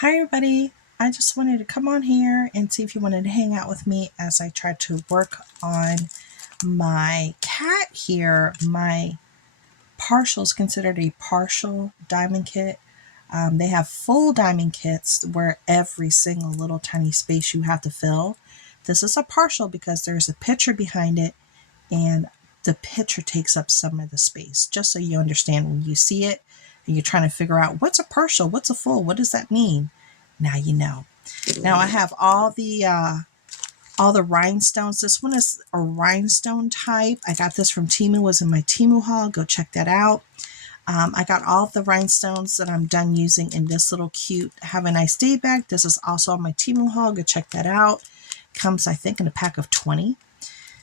Hi everybody, I just wanted to come on here and see if you wanted to hang out with me as I try to work on my cat here. My partial is considered a partial diamond kit. They have full diamond kits where every single little tiny space you have to fill. This is a partial because there's a picture behind it and the picture takes up some of the space. Just so you understand when you see it and you're trying to figure out what's a partial, what's a full, what does that mean? Now you know. Now I have all the rhinestones. This one is a rhinestone type. I got this from Temu. Was in my Temu haul. Go check that out. I got all the rhinestones that I'm done using in this little cute Have a Nice Day bag. This is also on my Temu haul. Go check that out. Comes, I think, in a pack of 20.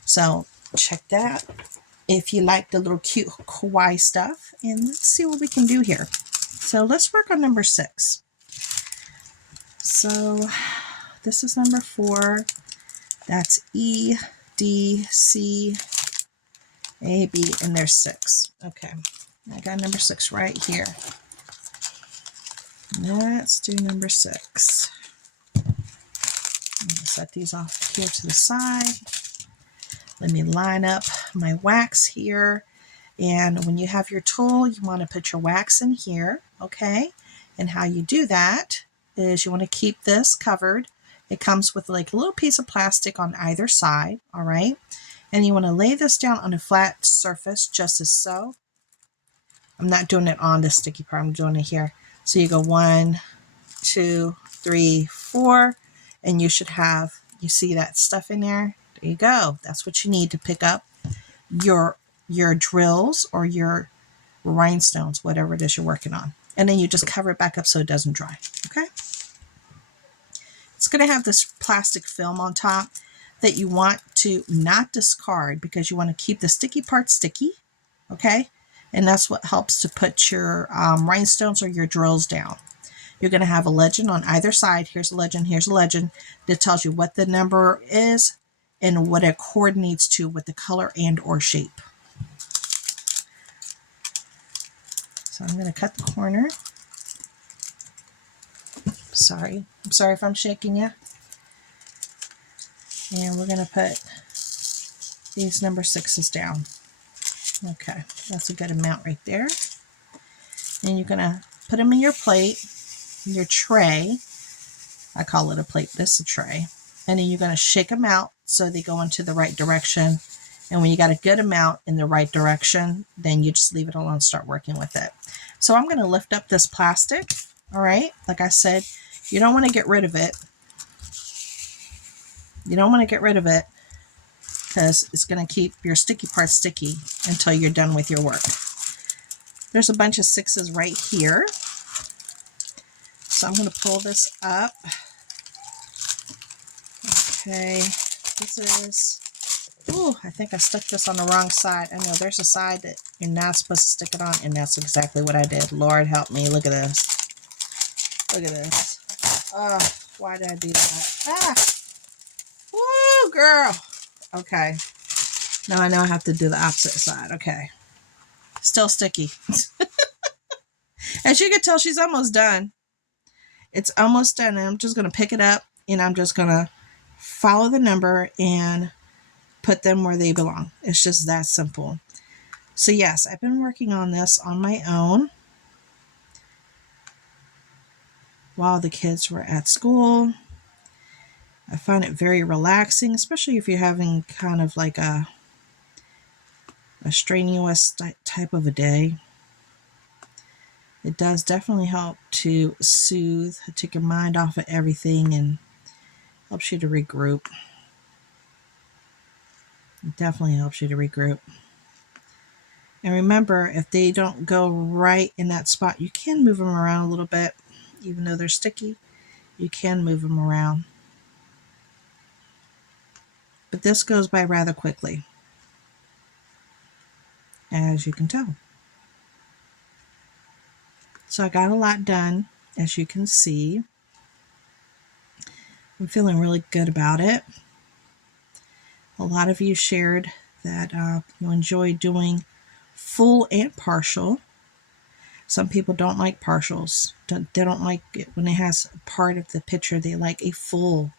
So check that if you like the little cute kawaii stuff. And let's see what we can do here. So let's work on number 6. So this is number 4. That's E, D, C, A, B, and there's 6. Okay, I got number 6 right here. Let's do number 6. I'm going to set these off here to the side. Let me line up my wax here. And when you have your tool, you want to put your wax in here, okay? And how you do that is you want to keep this covered. It comes with like a little piece of plastic on either side, all right? And you want to lay this down on a flat surface just as so. I'm not doing it on the sticky part, I'm doing it here. So you go 1, 2, 3, 4, and you should have, you see that stuff in there? There you go. That's what you need to pick up your drills or your rhinestones, whatever it is you're working on. And then you just cover it back up so it doesn't dry, okay? It's going to have this plastic film on top that you want to not discard because you want to keep the sticky part sticky, okay? And that's what helps to put your rhinestones or your drills down. You're going to have a legend on either side. Here's a legend, here's a legend that tells you what the number is and what it coordinates to with the color and or shape. So I'm going to cut the corner. I'm sorry if I'm shaking you. And we're going to put these number 6s down. Okay, that's a good amount right there. And you're going to put them in your plate, your tray. I call it a plate, this is a tray. And then you're going to shake them out so they go into the right direction. And when you got a good amount in the right direction, then you just leave it alone and start working with it. So I'm going to lift up this plastic. All right, like I said, you don't want to get rid of it. You don't want to get rid of it because it's going to keep your sticky part sticky until you're done with your work. There's a bunch of 6s right here. So I'm going to pull this up. Okay, this is, ooh, I think I stuck this on the wrong side. I know there's a side that you're not supposed to stick it on, and that's exactly what I did. Lord help me, look at this. Look at this. Oh, why did I do that? Ah! Woo, girl! Okay. Now I know I have to do the opposite side. Okay. Still sticky. As you can tell, she's almost done. It's almost done, and I'm just going to pick it up, and I'm just going to follow the number and put them where they belong. It's just that simple. So yes, I've been working on this on my own while the kids were at school. I find it very relaxing, especially if you're having kind of like a strenuous type of a day. It does definitely help to soothe, take your mind off of everything, and helps you to regroup. It definitely helps you to regroup. And remember, if they don't go right in that spot, you can move them around a little bit. Even though they're sticky, you can move them around. But this goes by rather quickly, as you can tell. So I got a lot done, as you can see. I'm feeling really good about it. A lot of you shared that you enjoy doing full and partial. Some people don't like partials. They don't like it when it has part of the picture. They like a full.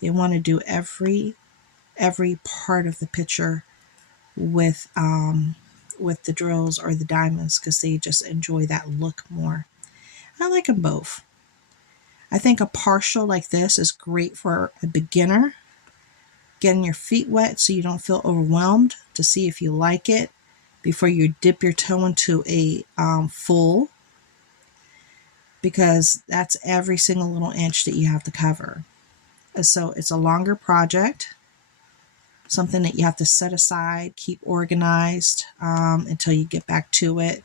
They want to do every part of the picture with the drills or the diamonds because they just enjoy that look more. I like them both. I think a partial like this is great for a beginner, getting your feet wet so you don't feel overwhelmed, to see if you like it before you dip your toe into a full, because that's every single little inch that you have to cover. So it's a longer project, something that you have to set aside, keep organized until you get back to it.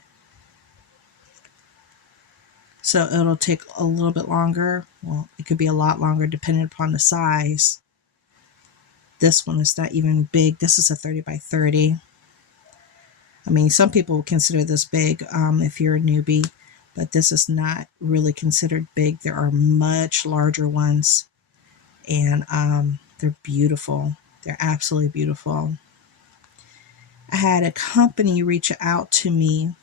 So it'll take a little bit longer. Well, it could be a lot longer depending upon the size. This one is not even big. This is a 30 by 30. I mean, some people would consider this big if you're a newbie, but this is not really considered big. There are much larger ones, and they're beautiful. They're absolutely beautiful. I had a company reach out to me,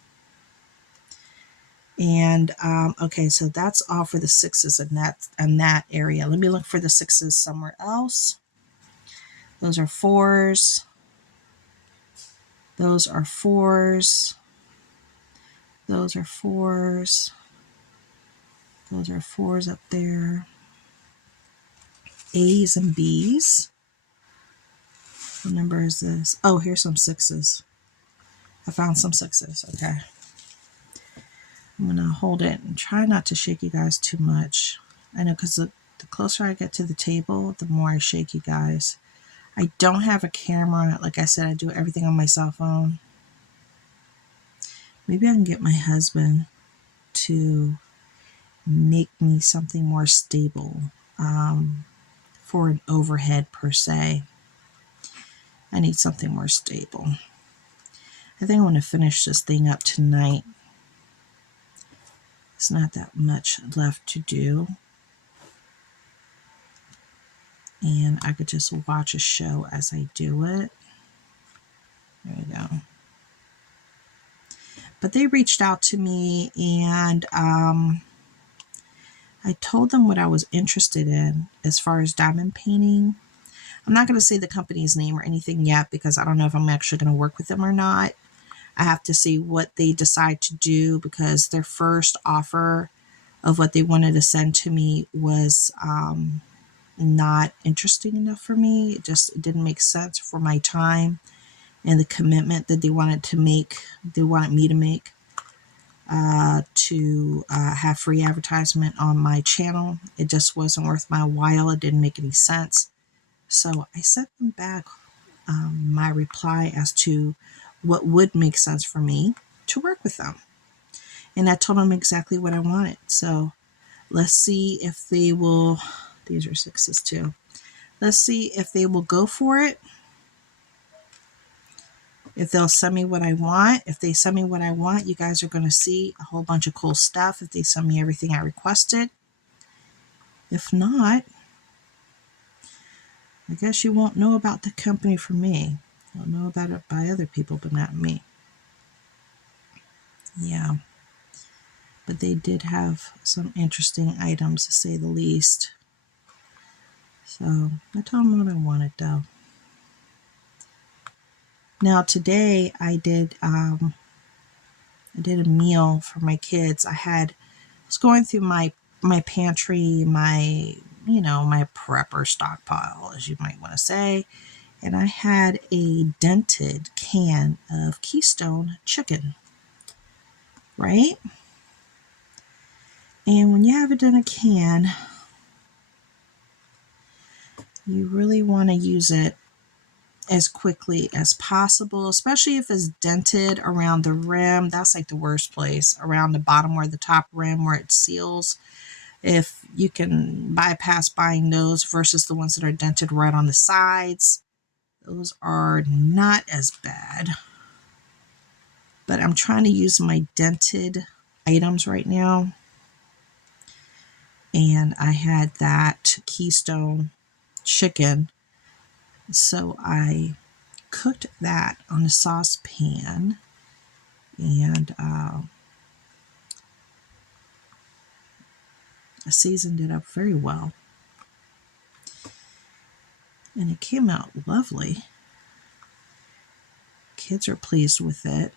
and okay, so that's all for the 6s in that area. Let me look for the 6s somewhere else. Those are 4s. Those are 4s. Those are 4s. Those are 4s up there. A's and B's. What number is this? Oh, here's some 6s. I found some 6s. Okay. I'm going to hold it and try not to shake you guys too much. I know because the closer I get to the table, the more I shake you guys. I don't have a camera. Like I said, I do everything on my cell phone. Maybe I can get my husband to make me something more stable for an overhead per se. I need something more stable. I think I want to finish this thing up tonight. It's not that much left to do. And I could just watch a show as I do it. There we go. But they reached out to me, and I told them what I was interested in as far as diamond painting. I'm not going to say the company's name or anything yet because I don't know if I'm actually going to work with them or not. I have to see what they decide to do because their first offer of what they wanted to send to me was not interesting enough for me. It didn't make sense for my time and the commitment that they wanted me to make to have free advertisement on my channel. It just wasn't worth my while. It didn't make any sense. So I sent them back my reply as to what would make sense for me to work with them. And I told them exactly what I wanted. So let's see if they will. These are 6s too. Let's see if they will go for it. If they'll send me what I want. If they send me what I want, you guys are going to see a whole bunch of cool stuff if they send me everything I requested. If not, I guess you won't know about the company from me. You'll know about it by other people, but not me. Yeah. But they did have some interesting items, to say the least. So I told them what I wanted, though. Now today I did a meal for my kids. I was going through my pantry, my prepper stockpile, as you might want to say, and I had a dented can of Keystone chicken, right? And when you have it in a can, you really want to use it as quickly as possible, especially if it's dented around the rim. That's like the worst place, around the bottom or the top rim where it seals. If you can bypass buying those versus the ones that are dented right on the sides, those are not as bad. But I'm trying to use my dented items right now. And I had that Keystone chicken. So I cooked that on a saucepan and I seasoned it up very well. And it came out lovely. Kids are pleased with it.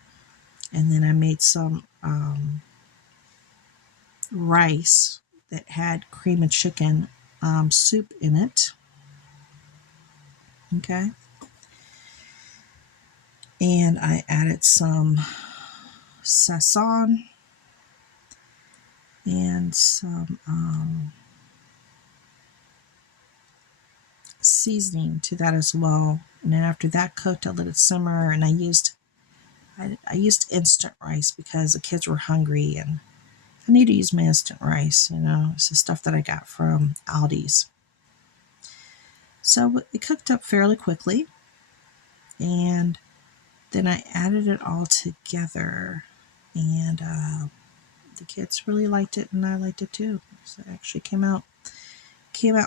And then I made some rice that had cream and chicken soup in it. Okay. And I added some sazon and some seasoning to that as well. And then after that cooked, I let it simmer, and I used instant rice because the kids were hungry, and I need to use my instant rice. It's the stuff that I got from Aldi's. So it cooked up fairly quickly, and then I added it all together, and the kids really liked it, and I liked it too. So it actually came out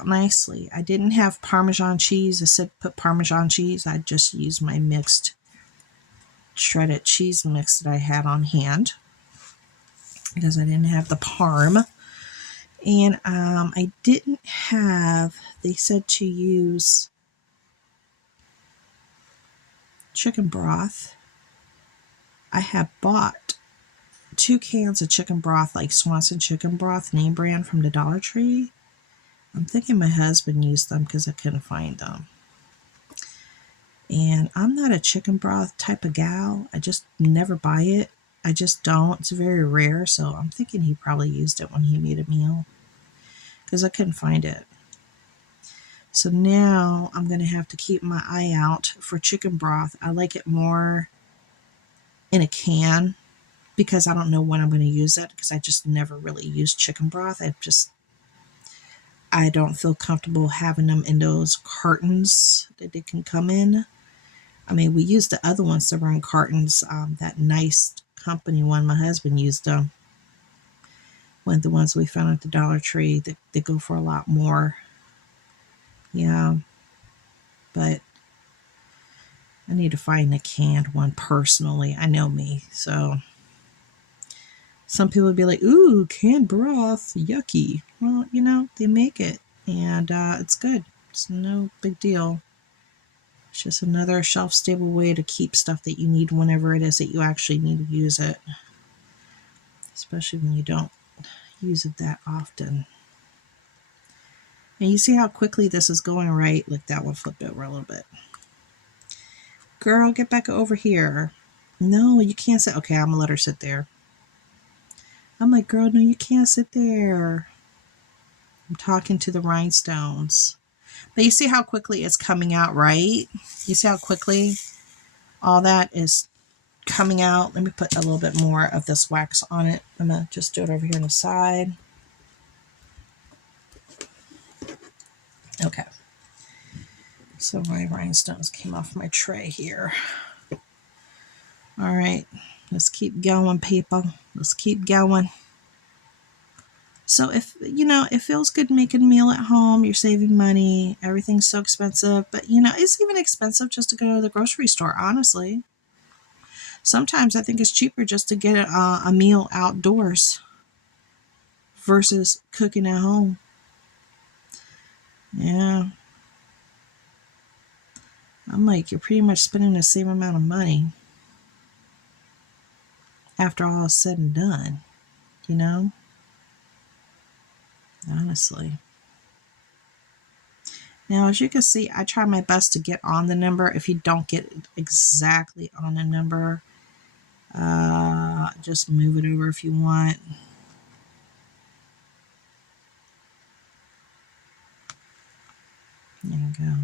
nicely. I didn't have Parmesan cheese. I said put Parmesan cheese. I just used my mixed shredded cheese mix that I had on hand because I didn't have the Parm. And I didn't have, they said to use chicken broth. I have bought 2 cans of chicken broth, like Swanson chicken broth, name brand from the Dollar Tree. I'm thinking my husband used them because I couldn't find them. And I'm not a chicken broth type of gal. I just never buy it. I just don't. It's very rare, so I'm thinking he probably used it when he made a meal because I couldn't find it. So now I'm going to have to keep my eye out for chicken broth. I like it more in a can because I don't know when I'm going to use it because I just never really use chicken broth. I don't feel comfortable having them in those cartons that they can come in. I mean, we used the other ones that were in cartons. That nice company one, my husband used them. One of the ones we found at the Dollar Tree, they go for a lot more. Yeah, but I need to find a canned one personally. I know me, so some people would be like, ooh, canned broth, yucky. Well, they make it, and it's good. It's no big deal. It's just another shelf-stable way to keep stuff that you need whenever it is that you actually need to use it, especially when you don't use it that often. And you see how quickly this is going, right? Like that one, flip it over a little bit. Girl, get back over here. No, you can't sit. Okay, I'm going to let her sit there. I'm like, girl, no, you can't sit there. I'm talking to the rhinestones. But you see how quickly it's coming out, right? You see how quickly all that is coming out? Let me put a little bit more of this wax on it. I'm going to just do it over here on the side. Okay. So my rhinestones came off my tray here. All right. Let's keep going, people. Let's keep going. So if, it feels good making a meal at home, you're saving money, everything's so expensive, but it's even expensive just to go to the grocery store, honestly. Sometimes I think it's cheaper just to get a meal outdoors versus cooking at home. Yeah. I'm like, you're pretty much spending the same amount of money after all is said and done, honestly. Now, as you can see, I try my best to get on the number. If you don't get exactly on the number, just move it over if you want. There you go.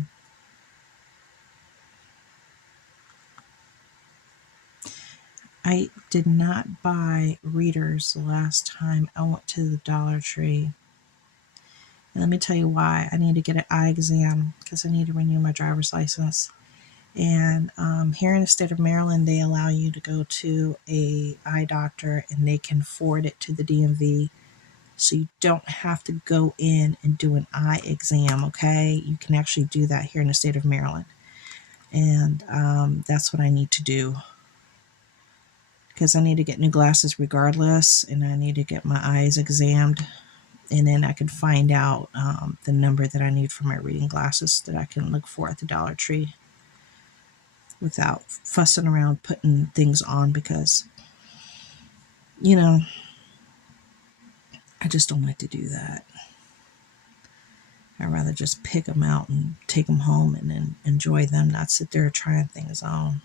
I did not buy readers the last time I went to the Dollar Tree. And let me tell you why. I need to get an eye exam because I need to renew my driver's license. And here in the state of Maryland, they allow you to go to a eye doctor and they can forward it to the DMV. So you don't have to go in and do an eye exam, okay? You can actually do that here in the state of Maryland. And that's what I need to do. Because I need to get new glasses regardless, and I need to get my eyes examined And then I can find out the number that I need for my reading glasses that I can look for at the Dollar Tree without fussing around putting things on, because, you know, I just don't like to do that. I'd rather just pick them out and take them home and then enjoy them, not sit there trying things on,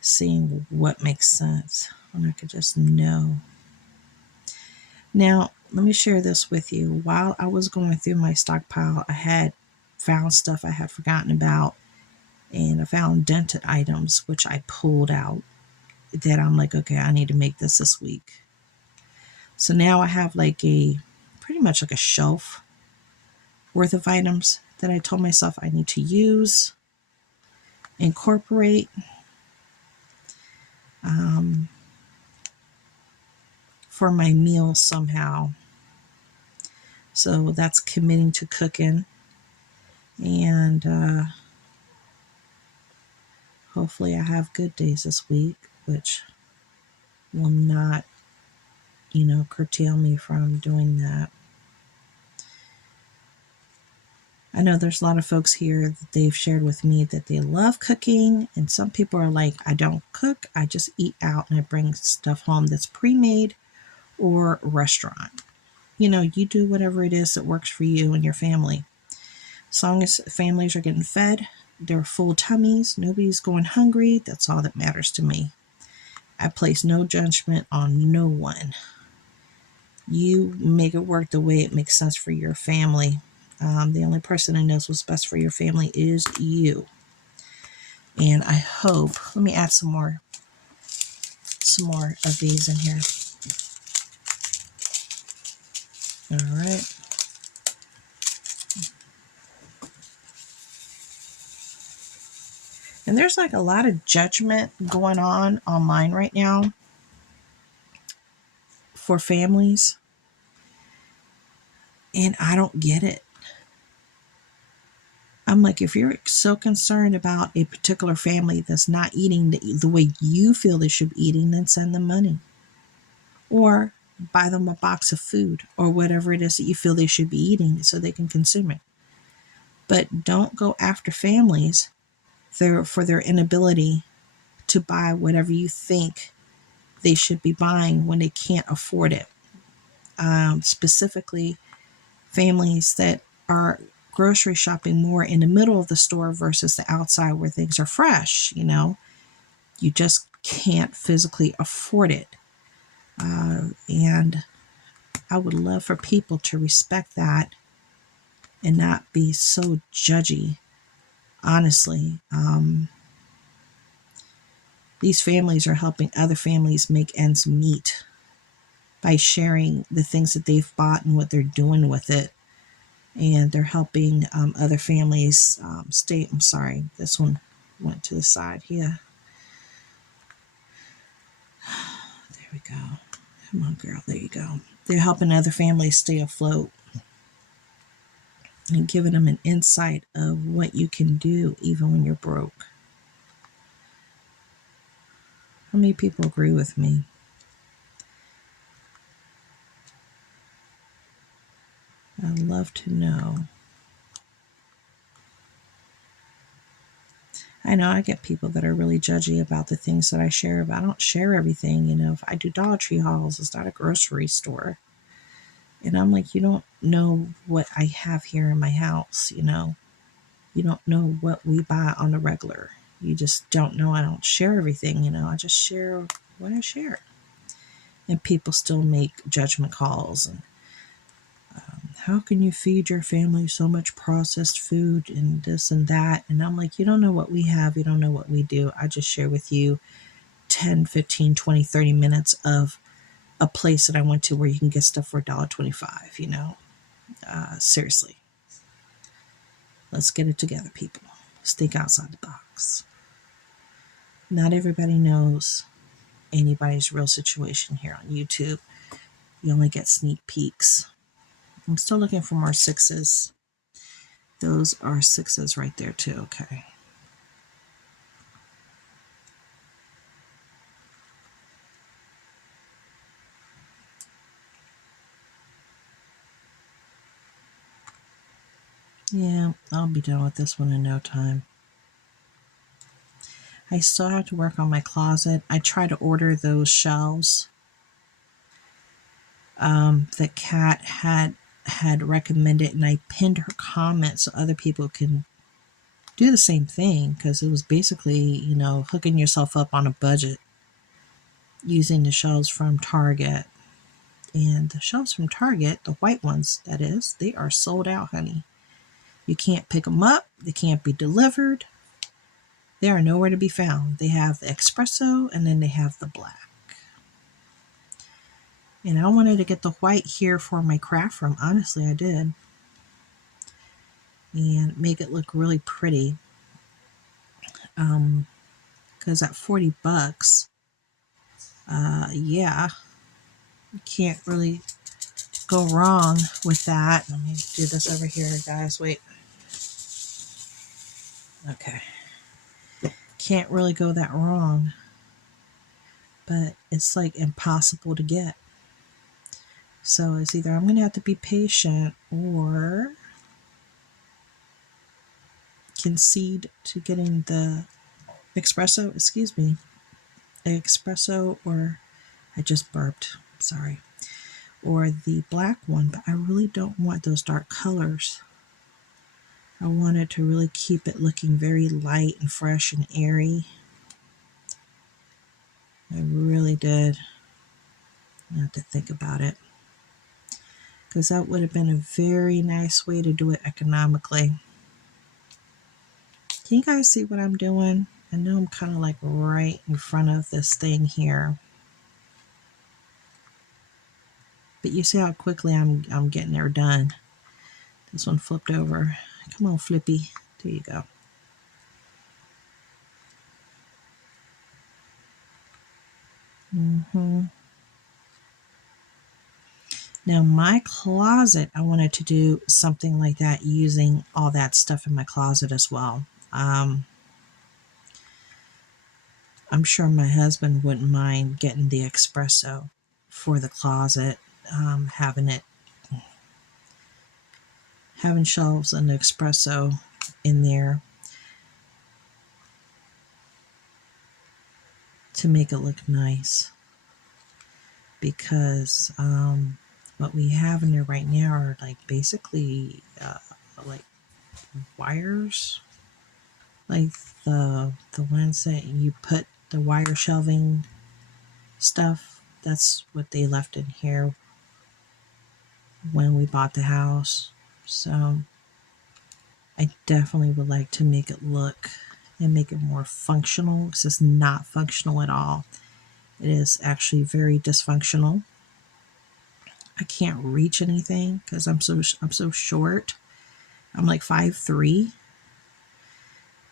seeing what makes sense when I could just know. Now, let me share this with you. While I was going through my stockpile, I had found stuff I had forgotten about, and I found dented items, which I pulled out, that I'm like, okay, I need to make this week. So now I have like pretty much like a shelf worth of items that I told myself I need to use, incorporate, for my meals somehow. So that's committing to cooking, and hopefully I have good days this week, which will not, curtail me from doing that. I know there's a lot of folks here that they've shared with me that they love cooking, and some people are like, I don't cook, I just eat out and I bring stuff home that's pre-made or restaurant. You do whatever it is that works for you and your family. As long as families are getting fed, they're full tummies, nobody's going hungry, that's all that matters to me. I place no judgment on no one. You make it work the way it makes sense for your family. The only person that knows what's best for your family is you. And I hope, let me add some more of these in here. All right. And there's like a lot of judgment going on online right now for families. And I don't get it. I'm like, if you're so concerned about a particular family that's not eating the way you feel they should be eating, then send them money. Or buy them a box of food or whatever it is that you feel they should be eating so they can consume it. But don't go after families for their inability to buy whatever you think they should be buying when they can't afford it. Specifically, families that are grocery shopping more in the middle of the store versus the outside where things are fresh. You just can't physically afford it. And I would love for people to respect that and not be so judgy. Honestly, these families are helping other families make ends meet by sharing the things that they've bought and what they're doing with it. And they're helping other families stay. I'm sorry, this one went to the side here. There we go. Come on, girl. There you go. They're helping other families stay afloat and giving them an insight of what you can do even when you're broke. How many people agree with me? I'd love to know. I know I get people that are really judgy about the things that I share, but I don't share everything. If I do Dollar Tree hauls, it's not a grocery store. And I'm like, you don't know what I have here in my house, You don't know what we buy on the regular. You just don't know. I don't share everything, I just share what I share. And people still make judgment calls. And how can you feed your family so much processed food and this and that? And I'm like, you don't know what we have. You don't know what we do. I just share with you 10, 15, 20, 30 minutes of a place that I went to where you can get stuff for $1.25, seriously. Let's get it together, people. Let's think outside the box. Not everybody knows anybody's real situation here on YouTube. You only get sneak peeks. I'm still looking for more sixes. Those are sixes right there too. Okay. Yeah, I'll be done with this one in no time. I still have to work on my closet. I try to order those shelves that Kat had recommended, and I pinned her comment so other people can do the same thing, because it was basically, you know, hooking yourself up on a budget using the shelves from Target. And the shelves from Target, the white ones that is, they are sold out, honey. You can't pick them up. They can't be delivered. They are nowhere to be found. They have the espresso and then they have the black. And I wanted to get the white here for my craft room. Honestly, I did. And make it look really pretty. Because at $40, yeah, you can't really go wrong with that. Let me do this over here, guys. Wait. Okay. Can't really go that wrong. But it's like impossible to get. So it's either I'm going to have to be patient or concede to getting the espresso, or I just burped, sorry, or the black one, but I really don't want those dark colors. I wanted to really keep it looking very light and fresh and airy. I really did. I have to think about it, because that would have been a very nice way to do it economically. Can you guys see what I'm doing? I know I'm kind of like right in front of this thing here. But you see how quickly I'm getting there done. This one flipped over. Come on, Flippy. There you go. Now my closet, I wanted to do something like that using all that stuff in my closet as well. I'm sure my husband wouldn't mind getting the espresso for the closet, having shelves and the espresso in there to make it look nice. Because what we have in there right now are like basically like wires, like the ones that you put the wire shelving stuff. That's what they left in here when we bought the house. So I definitely would like to make it look and make it more functional. It's just not functional at all. It is actually very dysfunctional. I can't reach anything because I'm so short. I'm like 5'3",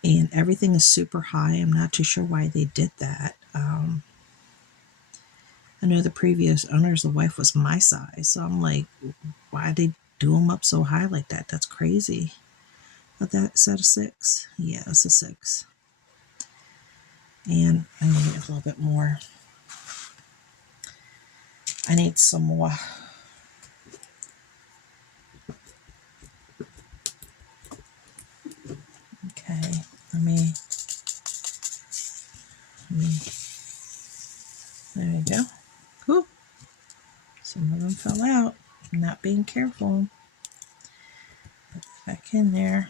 and everything is super high. I'm not too sure why they did that. I know the previous owners, the wife was my size, so I'm like, why they do them up so high like that? That's crazy. But is that a 6? Yeah, it's a 6. And I need a little bit more. I need some more. Okay, let me there you go. Whew. Some of them fell out. I'm not being careful. Put it back in there.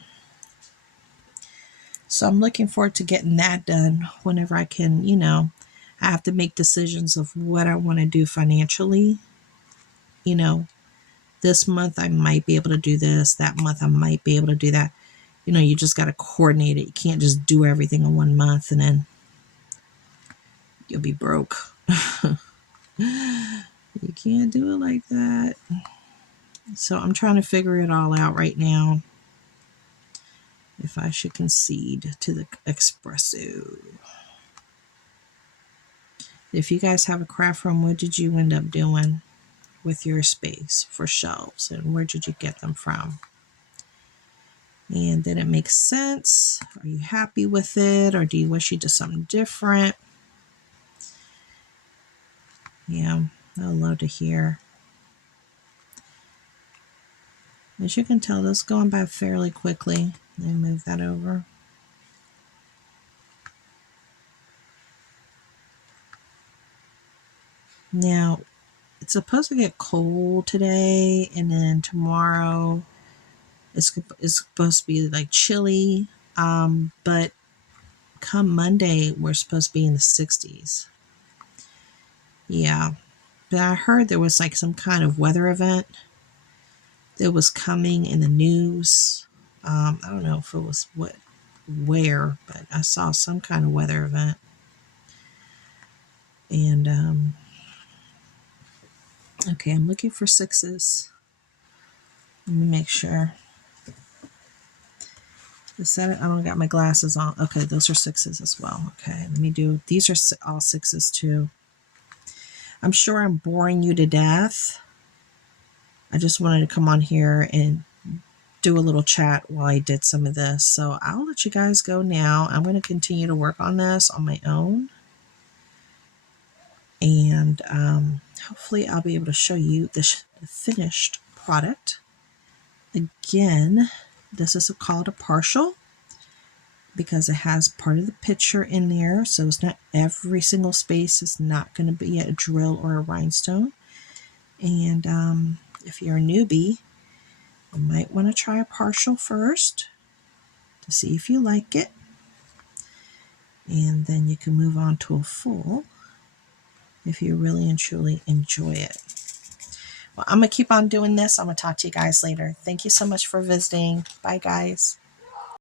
So I'm looking forward to getting that done whenever I can, I have to make decisions of what I want to do financially. This month I might be able to do this. That month I might be able to do that. You just got to coordinate it. You can't just do everything in one month and then you'll be broke. You can't do it like that. So I'm trying to figure it all out right now. If I should concede to the espresso. If you guys have a craft room, what did you end up doing with your space for shelves, and where did you get them from? And did it make sense? Are you happy with it, or do you wish you did something different? Yeah, I'd love to hear. As you can tell, this is going by fairly quickly. Let me move that over. Now, it's supposed to get cold today, and then tomorrow it's supposed to be like chilly. But come Monday, we're supposed to be in the 60s. Yeah, but I heard there was like some kind of weather event that was coming in the news. I don't know if it was where, but I saw some kind of weather event. And okay, I'm looking for 6s. Let me make sure. I don't got my glasses on. Okay, those are 6s as well. Okay, let me do, these are all 6s too. I'm sure I'm boring you to death. I just wanted to come on here and do a little chat while I did some of this. So I'll let you guys go now. I'm going to continue to work on this on my own. And hopefully I'll be able to show you the finished product. Again, this is called a partial because it has part of the picture in there. So it's not every single space is not going to be a drill or a rhinestone. And if you're a newbie, you might want to try a partial first to see if you like it. And then you can move on to a full if you really and truly enjoy it. Well, I'm going to keep on doing this. I'm going to talk to you guys later. Thank you so much for visiting. Bye, guys.